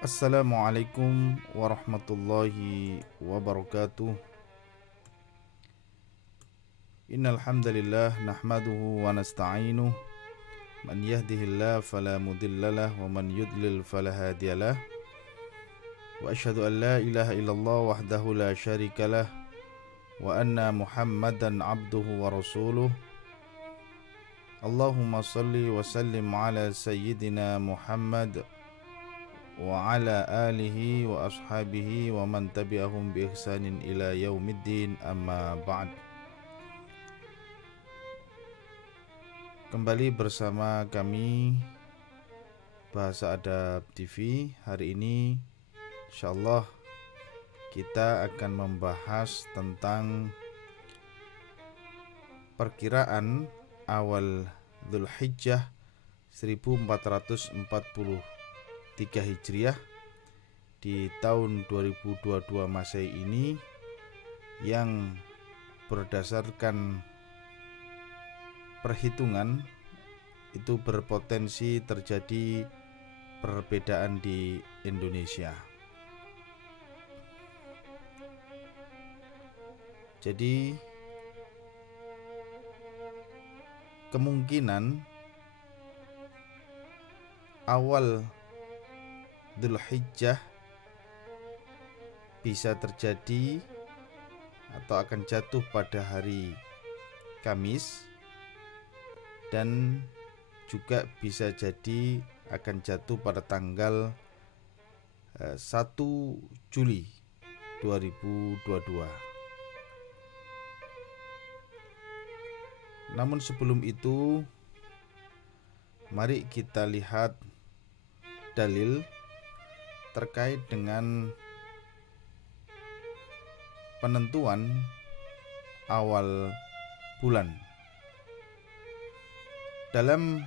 Assalamualaikum warahmatullahi wabarakatuh. Innal hamdalillah nahmaduhu wa nasta'inuh. Man yahdihillahu fala mudhillalah wa man yudlil fala hadiyalah. Wa asyhadu an la ilaha illallah wahdahu la syarikalah wa anna Muhammadan abduhu wa rasuluh. Allahumma salli wa sallim ala sayyidina Muhammad wa ala alihi wa ashabihi wa man tabi'ahum bi ihsanin ila yaumiddin, amma ba'd. Kembali bersama kami Bahasa Adab TV. Hari ini insyaallah kita akan membahas tentang perkiraan awal Dzulhijjah 1443 Hijriah di tahun 2022 Masehi ini, yang berdasarkan perhitungan itu berpotensi terjadi perbedaan di Indonesia. Jadi kemungkinan awal Dzulhijjah bisa terjadi atau akan jatuh pada hari Kamis, dan juga bisa jadi akan jatuh pada tanggal 1 Juli 2022. Namun sebelum itu, mari kita lihat dalil terkait dengan penentuan awal bulan. Dalam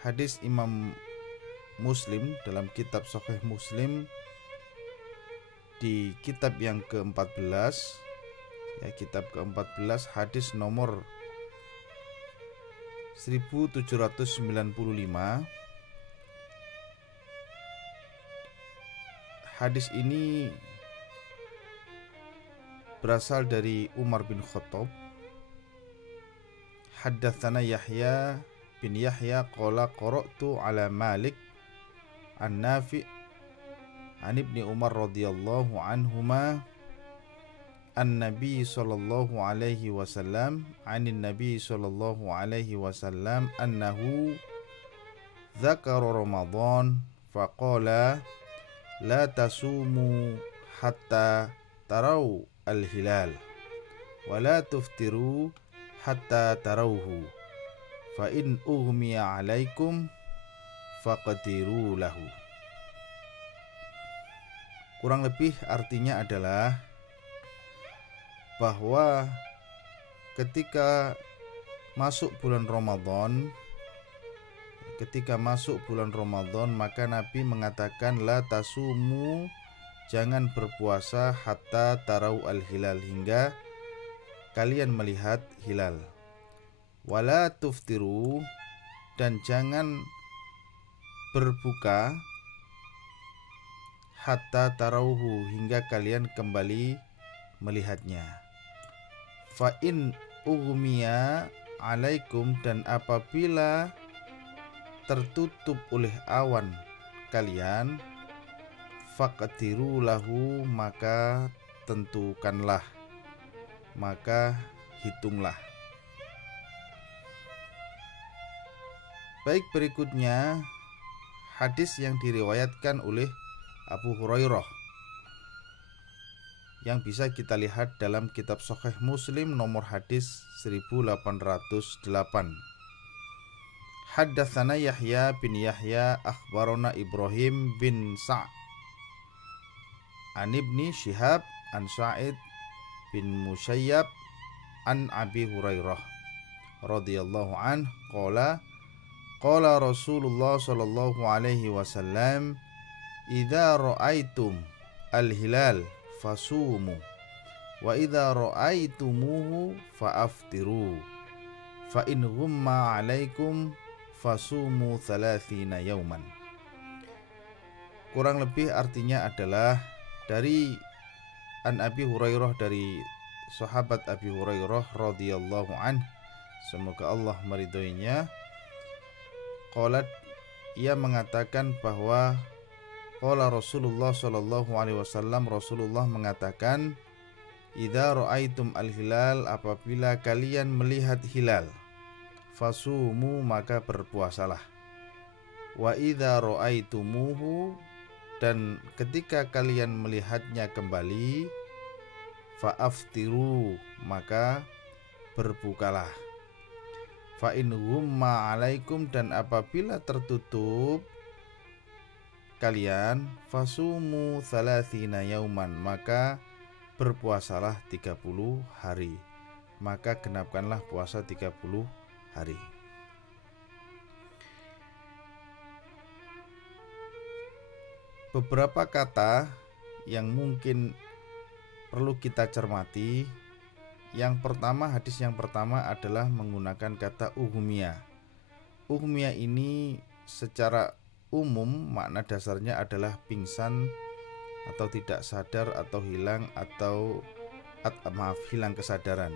hadis Imam Muslim, dalam kitab Sahih Muslim, di kitab yang ke-14, kitab ke-14, hadis nomor 1795, hadis ini berasal dari Umar bin Khattab. Haddatsana Yahya bin Yahya qala qara'tu ala Malik an Nafi' an Ibni Umar radhiyallahu anhuma an-nabi sallallahu alaihi wasallam anin nabi sallallahu alaihi wasallam annahu dzakara Ramadan faqala la tasumu hatta tarau al-hilal wa la tuftiru hatta tarauhu fa in ughmiya alaikum faqdiru lahu. Kurang lebih artinya adalah bahwa ketika masuk bulan Ramadan, maka Nabi mengatakan la tasumu, jangan berpuasa hatta tarau al-hilal, hingga kalian melihat hilal. Wala tuftiru, dan jangan berbuka hatta tarauhu, hingga kalian kembali melihatnya. Fa in ughmiya alaikum, dan apabila tertutup oleh awan kalian, faqdiru lahu, maka tentukanlah, maka hitunglah. Baik, berikutnya hadis yang diriwayatkan oleh Abu Hurairah, yang bisa kita lihat dalam kitab Sahih Muslim nomor hadis 1808. Haddatsana Yahya bin Yahya akhbarana Ibrahim bin Sa' an Ibni Syihab an Sa'id bin Musayyab an Abi Hurairah radhiyallahu an qala Rasulullah sallallahu alaihi wasallam idza ra'aitum al-hilal fasumu wa idza ra'aitumuhu fa'aftiru fa in ghumma 'alaikum fasumu 30 yauman. kurang lebih artinya adalah dari An Abi Hurairah, dari sahabat Abi Hurairah radhiyallahu an, semoga Allah meridhoinya, qalat, ia mengatakan bahwa qala Rasulullah sallallahu alaihi wasallam, Rasulullah mengatakan, idza ra'aitum al-hilal, apabila kalian melihat hilal, fasumu, maka berpuasalah. Wa idza ra'aitumuhu, dan ketika kalian melihatnya kembali, fa'aftiru, maka berbukalah. Fa in humma alaikum, dan apabila tertutup kalian, fasumu thalathina yauman, maka berpuasalah 30 hari. Maka genapkanlah puasa 30 hari. Beberapa kata yang mungkin perlu kita cermati. Yang pertama, hadis yang pertama adalah menggunakan kata uhumiyah. Uhumiyah ini secara umum makna dasarnya adalah pingsan atau tidak sadar atau hilang hilang kesadaran.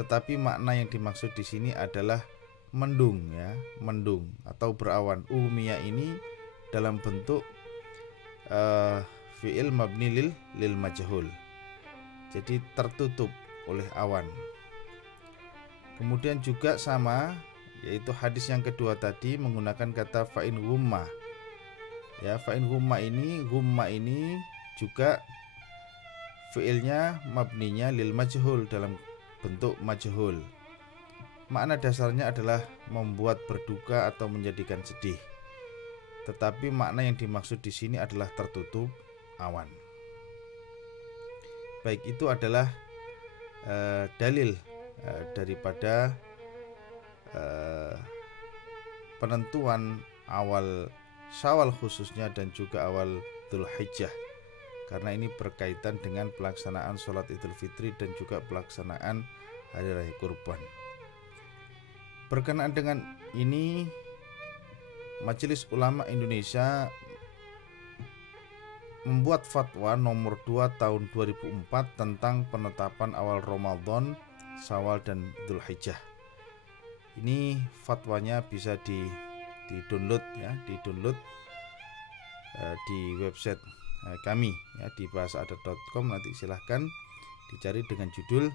Tetapi makna yang dimaksud di sini adalah mendung, ya, mendung atau berawan. Uhumiyah ini dalam bentuk fi'il mabni lil majhul. Jadi tertutup oleh awan. Kemudian juga sama, yaitu hadis yang kedua tadi menggunakan kata fa'in humma. Ya, fa'in humma ini juga fi'ilnya mabninya lil majhul dalam bentuk majhul. Makna dasarnya adalah membuat berduka atau menjadikan sedih. Tetapi makna yang dimaksud di sini adalah tertutup awan. Baik, itu adalah dalil daripada penentuan awal Syawal khususnya dan juga awal Dzulhijjah, karena ini berkaitan dengan pelaksanaan sholat Idul Fitri dan juga pelaksanaan Hari Raya Kurban. Berkenaan dengan ini, Majelis Ulama Indonesia membuat fatwa nomor 2 tahun 2004 tentang penetapan awal Ramadan, Syawal dan Dzulhijjah. Ini fatwanya bisa di-download ya, di-download di website kami ya, di bahasaadat.com. Nanti silahkan dicari dengan judul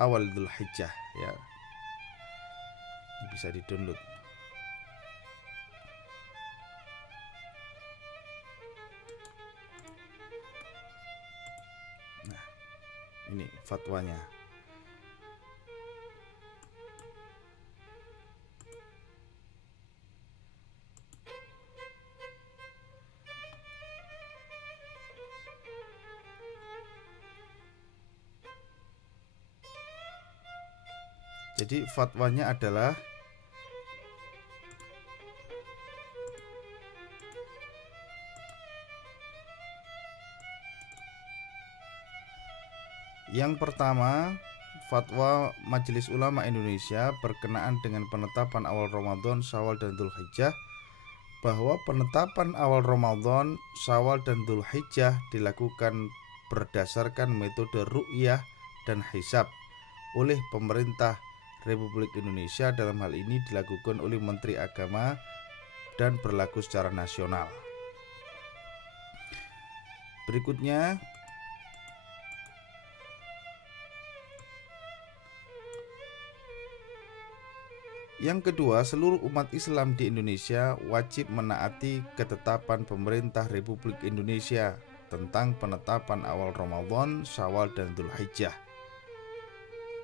awal Dzulhijjah ya. Bisa di-download. Nah, ini fatwanya. Jadi fatwanya adalah yang pertama, fatwa Majelis Ulama Indonesia berkenaan dengan penetapan awal Ramadan, Syawal dan Dzulhijjah, bahwa penetapan awal Ramadan, Syawal dan Dzulhijjah dilakukan berdasarkan metode ru'yah dan hisab oleh pemerintah Republik Indonesia. Dalam hal ini dilakukan oleh Menteri Agama dan berlaku secara nasional. Berikutnya, yang kedua, seluruh umat Islam di Indonesia wajib menaati ketetapan pemerintah Republik Indonesia tentang penetapan awal Ramadan, Syawal dan Dzulhijjah.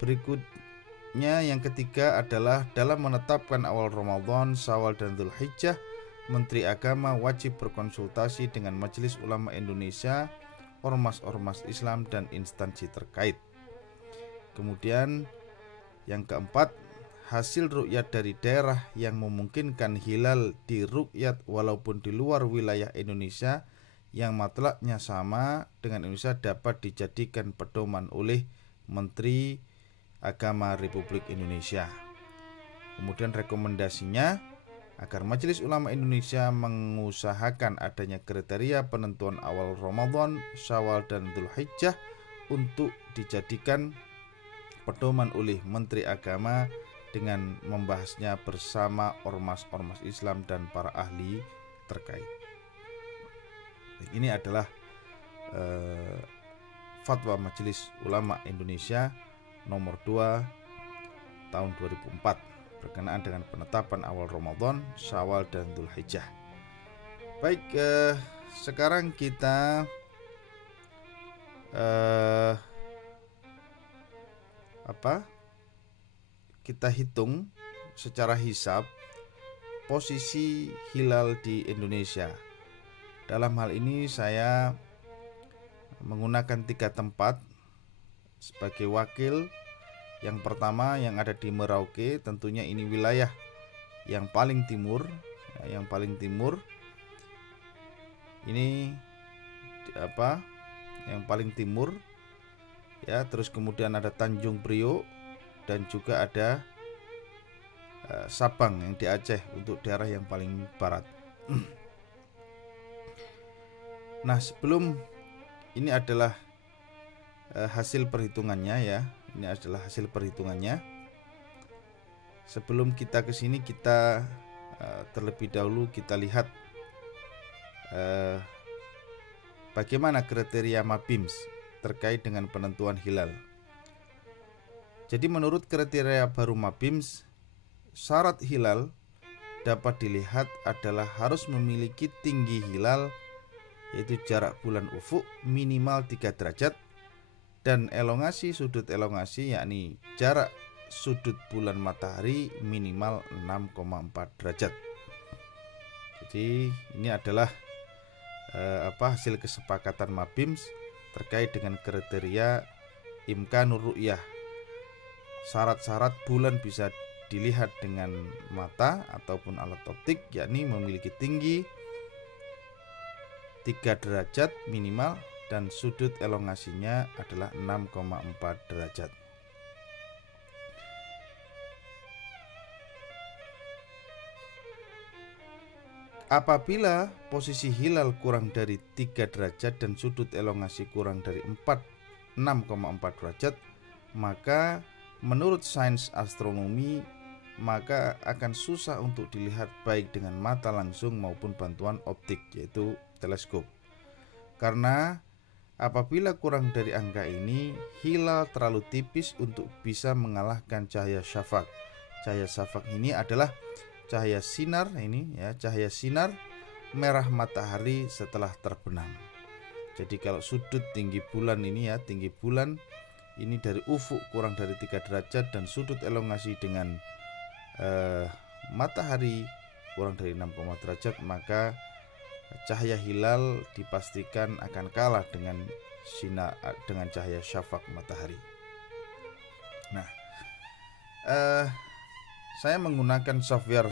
Berikutnya, yang ketiga adalah dalam menetapkan awal Ramadan, Syawal dan Dzulhijjah, Menteri Agama wajib berkonsultasi dengan Majelis Ulama Indonesia, ormas-ormas Islam dan instansi terkait. Kemudian yang keempat, hasil ru'yat dari daerah yang memungkinkan hilal diru'yat walaupun di luar wilayah Indonesia yang matlaknya sama dengan Indonesia dapat dijadikan pedoman oleh Menteri Agama Republik Indonesia. Kemudian rekomendasinya, agar Majelis Ulama Indonesia mengusahakan adanya kriteria penentuan awal Ramadan, Syawal dan Dzulhijjah untuk dijadikan pedoman oleh Menteri Agama dengan membahasnya bersama ormas-ormas Islam dan para ahli terkait. Ini adalah Fatwa Majelis Ulama Indonesia nomor 2 tahun 2004 berkenaan dengan penetapan awal Ramadan, Syawal dan Dzulhijjah. Baik, sekarang kita kita hitung secara hisab posisi hilal di Indonesia. Dalam hal ini saya menggunakan 3 tempat sebagai wakil. Yang pertama yang ada di Merauke, tentunya ini wilayah yang paling timur, Ini yang paling timur ya. Terus kemudian ada Tanjung Priok dan juga ada Sabang yang di Aceh untuk daerah yang paling barat. Nah, sebelum ini adalah hasil perhitungannya ya. Ini adalah hasil perhitungannya. Sebelum kita ke sini, kita terlebih dahulu kita lihat bagaimana kriteria Mabims terkait dengan penentuan hilal. Jadi menurut kriteria baru Mabims, syarat hilal dapat dilihat adalah harus memiliki tinggi hilal, yaitu jarak bulan ufuk minimal 3 derajat, dan elongasi sudut elongasi yakni jarak sudut bulan matahari minimal 6,4 derajat. Jadi ini adalah hasil kesepakatan Mabims terkait dengan kriteria imkanur ru'yah. Syarat-syarat bulan bisa dilihat dengan mata ataupun alat optik, yakni memiliki tinggi 3 derajat minimal dan sudut elongasinya adalah 6,4 derajat. Apabila posisi hilal kurang dari 3 derajat dan sudut elongasi kurang dari 6,4 derajat, maka menurut sains astronomi maka akan susah untuk dilihat baik dengan mata langsung maupun bantuan optik, yaitu teleskop. Karena apabila kurang dari angka ini, hilal terlalu tipis untuk bisa mengalahkan cahaya syafaq. Cahaya syafaq ini adalah cahaya sinar cahaya sinar merah matahari setelah terbenam. Jadi kalau sudut tinggi bulan ini dari ufuk kurang dari 3 derajat dan sudut elongasi dengan matahari kurang dari 6,4 derajat, maka cahaya hilal dipastikan akan kalah dengan cahaya syafaq matahari. Nah, saya menggunakan software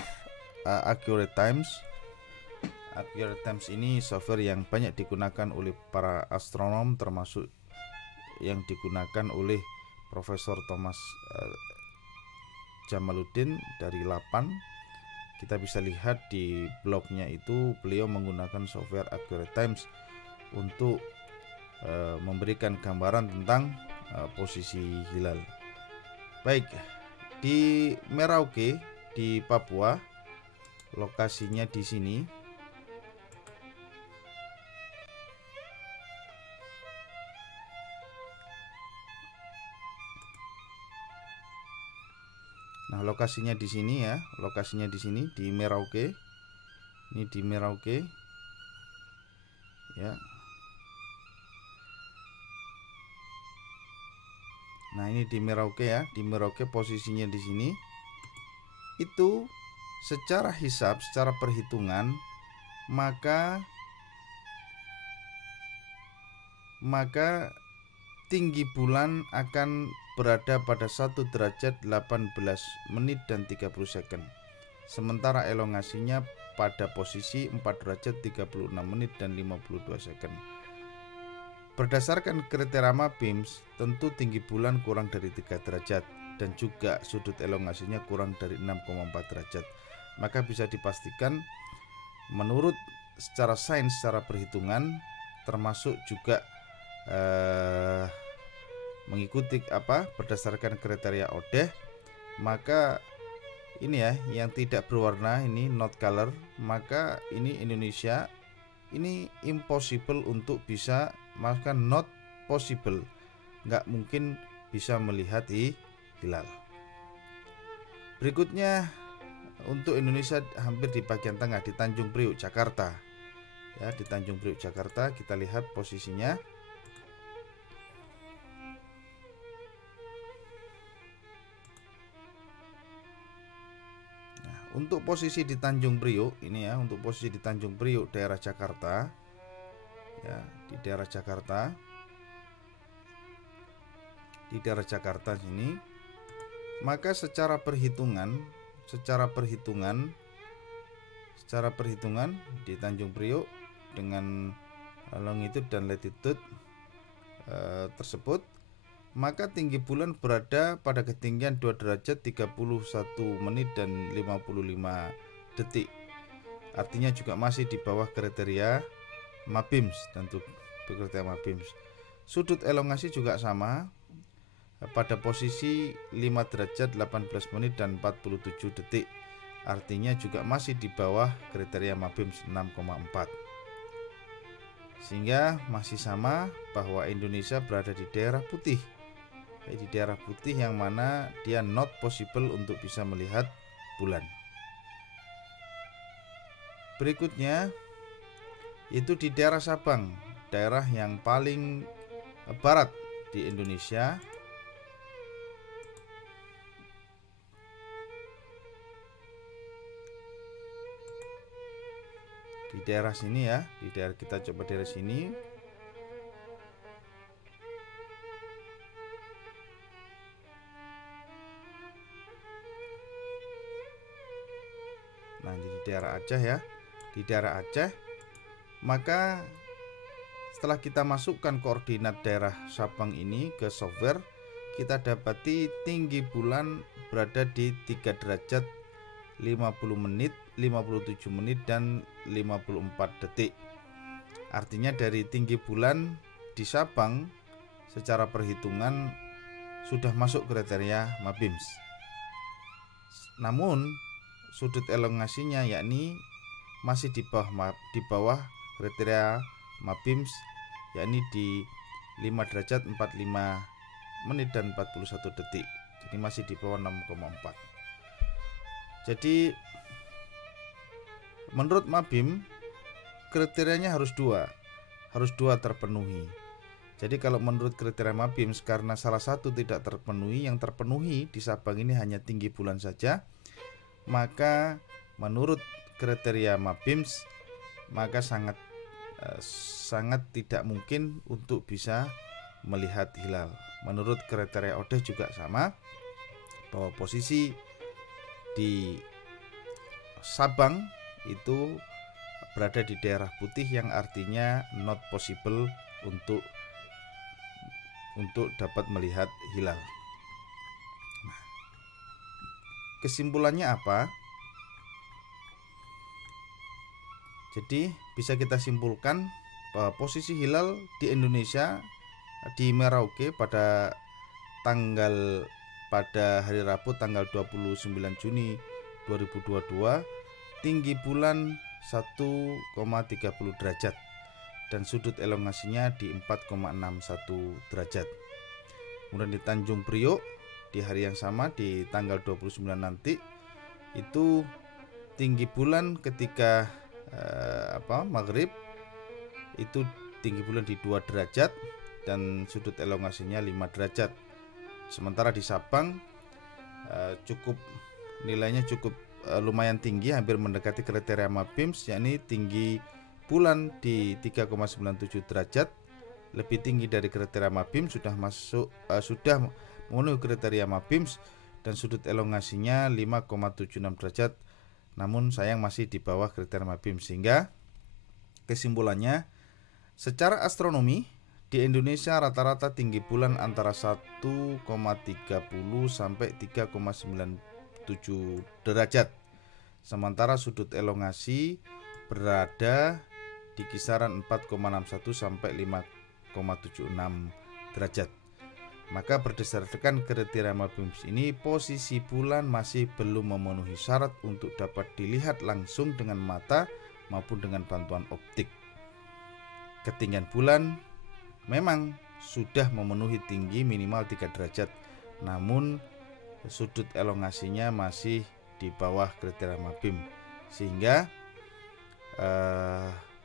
Accurate Times. Accurate Times ini software yang banyak digunakan oleh para astronom, termasuk yang digunakan oleh Profesor Thomas Jamaluddin dari LAPAN. Kita bisa lihat di blognya itu beliau menggunakan software Accurate Times untuk memberikan gambaran tentang posisi hilal. Baik, di Merauke di Papua, lokasinya di sini. Nah, lokasinya di sini ya, lokasinya di sini di Merauke. Ini di Merauke. Ya. Nah, ini di Merauke ya, di Merauke posisinya di sini. Itu secara hisab, secara perhitungan, maka tinggi bulan akan berada pada 1 derajat 18 menit dan 30 second. Sementara elongasinya pada posisi 4 derajat 36 menit dan 52 second. Berdasarkan kriteria Mabims, tentu tinggi bulan kurang dari 3 derajat dan juga sudut elongasinya kurang dari 6,4 derajat. maka bisa dipastikan menurut secara sains, secara perhitungan, termasuk juga mengikuti berdasarkan kriteria Odeh, maka ini ya yang tidak berwarna, ini not color, maka ini Indonesia ini impossible untuk bisa, maksudkan not possible, nggak mungkin bisa melihat hilal. Berikutnya untuk Indonesia hampir di bagian tengah di Tanjung Priuk, Jakarta. Ya, di Tanjung Priuk, Jakarta, kita lihat posisinya. Nah, untuk posisi di Tanjung Priuk ini ya, untuk posisi di Tanjung Priuk daerah Jakarta. Ya, di daerah Jakarta. Di daerah Jakarta sini, maka secara perhitungan di Tanjung Priuk dengan longitude dan latitude tersebut, maka tinggi bulan berada pada ketinggian 2 derajat 31 menit dan 55 detik. Artinya juga masih di bawah kriteria MABIMS, tentu kriteria MABIMS. Sudut elongasi juga sama pada posisi 5 derajat 18 menit dan 47 detik. Artinya juga masih di bawah kriteria MABIMS 6,4. Sehingga masih sama bahwa Indonesia berada di daerah putih. Di daerah putih yang mana dia not possible untuk bisa melihat bulan. Berikutnya itu di daerah Sabang, daerah yang paling barat di Indonesia. Di daerah sini ya, di daerah kita coba daerah sini. Nah, di daerah Aceh ya. Di daerah Aceh, maka setelah kita masukkan koordinat daerah Sabang ini ke software, kita dapati tinggi bulan berada di 3 derajat 50 menit, 57 menit dan 54 detik. Artinya dari tinggi bulan di Sabang secara perhitungan sudah masuk kriteria MABIMS. Namun sudut elongasinya yakni masih di bawah kriteria MABIMS, yakni di 5 derajat 45 menit dan 41 detik. Jadi masih di bawah 6,4. Jadi menurut MABIM kriterianya harus dua terpenuhi. Jadi kalau menurut kriteria MABIM karena salah satu tidak terpenuhi, yang terpenuhi di Sabang ini hanya tinggi bulan saja, maka menurut kriteria MABIM maka sangat tidak mungkin untuk bisa melihat hilal. Menurut kriteria Odeh juga sama, bahwa posisi di Sabang itu berada di daerah putih yang artinya not possible untuk dapat melihat hilal. Nah, kesimpulannya apa? Jadi bisa kita simpulkan bahwa posisi hilal di Indonesia di Merauke pada hari Rabu tanggal 29 Juni 2022 tinggi bulan 1,30 derajat dan sudut elongasinya di 4,61 derajat. Kemudian di Tanjung Priok di hari yang sama di tanggal 29 nanti itu tinggi bulan ketika maghrib itu tinggi bulan di 2 derajat dan sudut elongasinya 5 derajat. Sementara di Sabang nilainya cukup lumayan tinggi, hampir mendekati kriteria MABIMS, yakni tinggi bulan di 3,97 derajat, lebih tinggi dari kriteria MABIMS, sudah memenuhi kriteria MABIMS dan sudut elongasinya 5,76 derajat. Namun sayang masih di bawah kriteria MABIMS. Sehingga kesimpulannya, secara astronomi di Indonesia rata-rata tinggi bulan antara 1,30 sampai 3,97 derajat. sementara sudut elongasi berada di kisaran 4,61 sampai 5,76 derajat. Maka berdasarkan kriteria MAPIMS ini, posisi bulan masih belum memenuhi syarat untuk dapat dilihat langsung dengan mata maupun dengan bantuan optik. Ketinggian bulan memang sudah memenuhi tinggi minimal 3 derajat, namun sudut elongasinya masih di bawah kriteria MAPIM, sehingga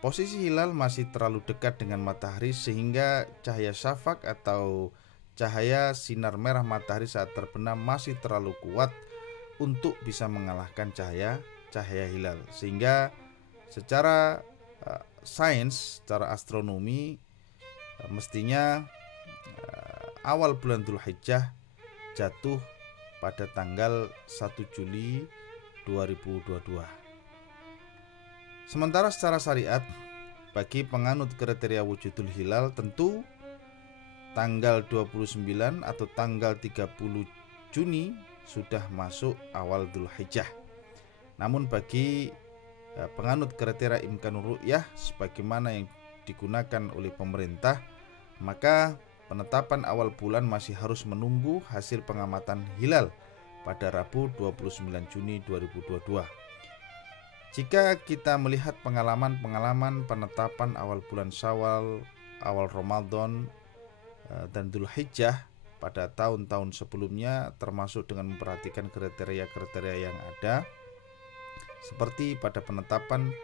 posisi hilal masih terlalu dekat dengan matahari, sehingga cahaya syafaq atau cahaya sinar merah matahari saat terbenam masih terlalu kuat untuk bisa mengalahkan cahaya hilal, sehingga secara sains, secara astronomi, mestinya awal bulan Dzulhijjah jatuh pada tanggal 1 Juli 2022. Sementara secara syariat, bagi penganut kriteria wujudul hilal tentu tanggal 29 atau tanggal 30 Juni sudah masuk awal Dzulhijjah. Namun bagi penganut kriteria imkanur ru'yah sebagaimana yang digunakan oleh pemerintah, maka penetapan awal bulan masih harus menunggu hasil pengamatan hilal pada Rabu 29 Juni 2022. Jika kita melihat pengalaman penetapan awal bulan Syawal, awal Ramadan dan Dzulhijjah pada tahun-tahun sebelumnya, termasuk dengan memperhatikan kriteria-kriteria yang ada, seperti pada penetapan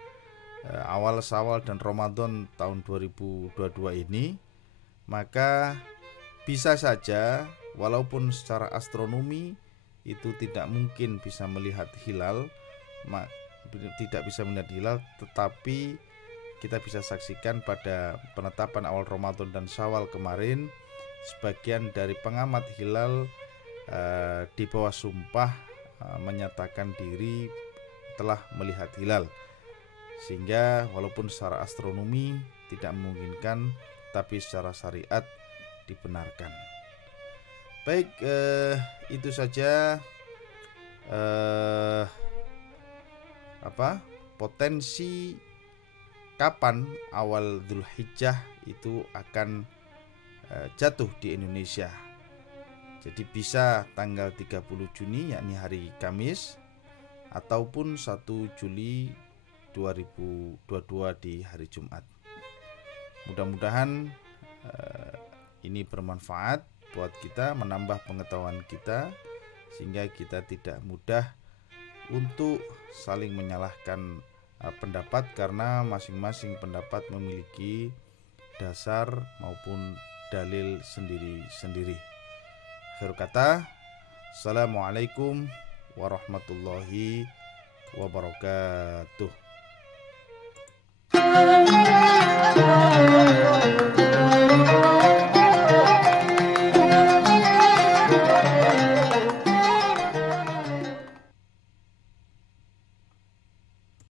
awal Syawal dan Ramadan tahun 2022 ini, maka bisa saja walaupun secara astronomi itu tidak mungkin bisa melihat hilal, tetapi kita bisa saksikan pada penetapan awal Ramadan dan Syawal kemarin, sebagian dari pengamat hilal di bawah sumpah menyatakan diri telah melihat hilal, sehingga walaupun secara astronomi tidak memungkinkan, tapi secara syariat dibenarkan. Baik, itu saja potensi kapan awal Dzulhijjah itu akan jatuh di Indonesia. Jadi bisa tanggal 30 Juni yakni hari Kamis, ataupun 1 Juli 2022 di hari Jumat. Mudah-mudahan ini bermanfaat buat kita, menambah pengetahuan kita, sehingga kita tidak mudah untuk saling menyalahkan pendapat, karena masing-masing pendapat memiliki dasar maupun dalil sendiri-sendiri. Akhir kata, Assalamualaikum warahmatullahi wabarakatuh.